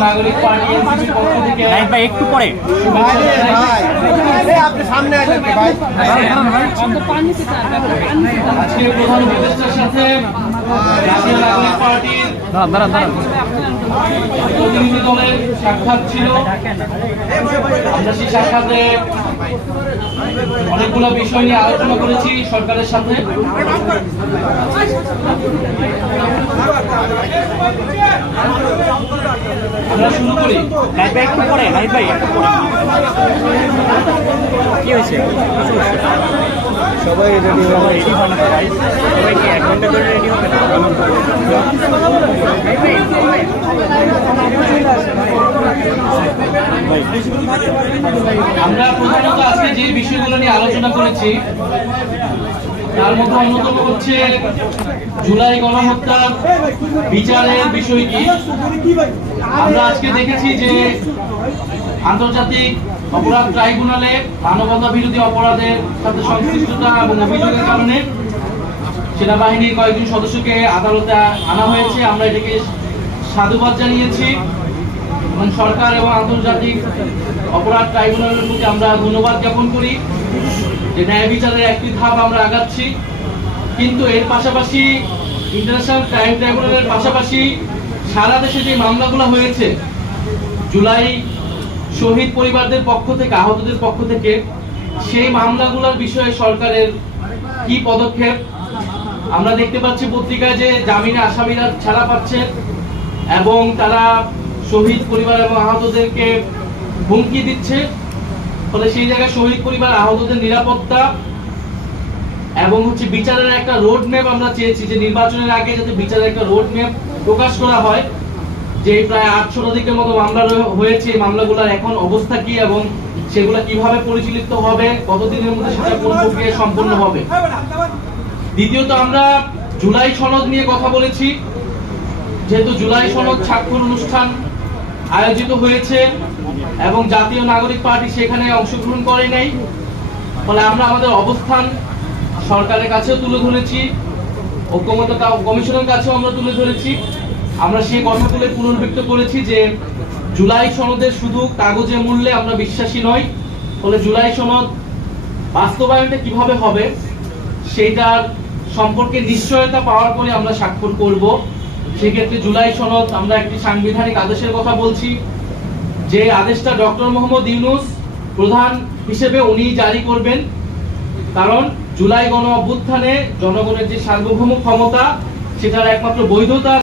নাগরিক পার্টি পক্ষ থেকে ভাই একটু পরে ভাই। রে ভাই এই আপনি সামনে আসেন ভাই। আজকে প্রধান উপদেষ্টার সাথে জাতীয় নাগরিক পার্টির প্রতিনিধি দলের সাক্ষাৎ ছিল আমরা সেই সাক্ষাতে অনেকগুলো বিষয় নিয়ে আলোচনা করেছি সরকারের সাথে। আমরা শুরু করি। নাইট ভাই একটু পরে নাইট ভাই একটু পরে। কি হয়েছে? সবাই রেডি সবাই রেডি হন সবাই কি এক ঘণ্টা ধরে রেডি হবে? আমরা প্রধানত আজকে যে বিষয়গুলো নিয়ে আলোচনা করেছি তার মধ্যে অন্যতম হচ্ছে জুলাই গণহত্যার বিচারের বিষয়টি আমরা আজকে দেখেছি যে আন্তর্জাতিক অপরাধ ট্রাইব্যুনালে মানবতা বিরোধী অপরাধের সাথে সংশ্লিষ্টতা এবং অভিযোগের কারণে সেনাবাহিনীর কয়েকজন সদস্যকে আদালতে আনা হয়েছে। আমরা এটাকে সাধুবাদ জানিয়েছি। এবং সরকার এবং আন্তর্জাতিক অপরাধ ট্রাইব্যুনালের প্রতি আমরা ধন্যবাদ জ্ঞাপন করি যে ন্যায় বিচারের একটি ধাপ আমরা আগাচ্ছি। কিন্তু এর পাশাপাশি ইন্টারন্যাশনাল ক্রাইম ট্রাইব্যুনালের পাশাপাশি সারা দেশে যে মামলাগুলো হয়েছে, জুলাই শহীদ পরিবারদের পক্ষ থেকে, আহতদের পক্ষ থেকে, সেই মামলাগুলোর বিষয়ে সরকারের কি পদক্ষেপ? আমরা দেখতে পাচ্ছি পত্রিকায় যে জামিনে আসামিরা ছাড়া পাচ্ছে এবং তারা শহীদ পরিবার এবং আহতদেরকে হুমকি দিচ্ছে। ফলে সেই জায়গায় শহীদ পরিবার, আহতদের নিরাপত্তা এবং হচ্ছে বিচারের একটা রোড ম্যাপ আমরা চেয়েছি যে নির্বাচনের আগে যাতে বিচারের একটা রোড ম্যাপ প্রকাশ করা হয়, যে প্রায় আটশো অধিকের মতো মামলা হয়েছে। এই মামলাগুলোর এখন অবস্থা কি এবং সেগুলো কীভাবে পরিচালিত হবে, কতদিনের মধ্যে সেটা কোন প্রক্রিয়া সম্পন্ন হবে? দ্বিতীয়ত আমরা জুলাই সনদ নিয়ে কথা বলেছি। যেহেতু জুলাই সনদ স্বাক্ষর অনুষ্ঠান আয়োজিত হয়েছে এবং জাতীয় নাগরিক পার্টি সেখানে অংশগ্রহণ করে নাই। ফলে আমরা আমাদের অবস্থান সরকারের কাছেও তুলে ধরেছি ঐক্যমত কমিশনের কাছেও আমরা তুলে ধরেছি। আমরা সেই কথা তুলে পুনর্ব্যক্ত করেছি যে জুলাই সনদের শুধু কাগজে মূল্যে আমরা বিশ্বাসী নই, ফলে জুলাই সনদ বাস্তবায়নটা কীভাবে হবে, সেইটার সম্পর্কে নিশ্চয়তা পাওয়ার পরে আমরা স্বাক্ষর করব। সেক্ষেত্রে জুলাই সনদ, আমরা একটি সাংবিধানিক আদেশের কথা বলছি। যে আদেশটা ডক্টর মোহাম্মদ ইউনুস প্রধান হিসেবে উনি জারি করবেন, কারণ জুলাই গণ অভ্যুত্থানে জনগণের যে সার্বভৌম ক্ষমতা, সেটার একমাত্র বৈধতা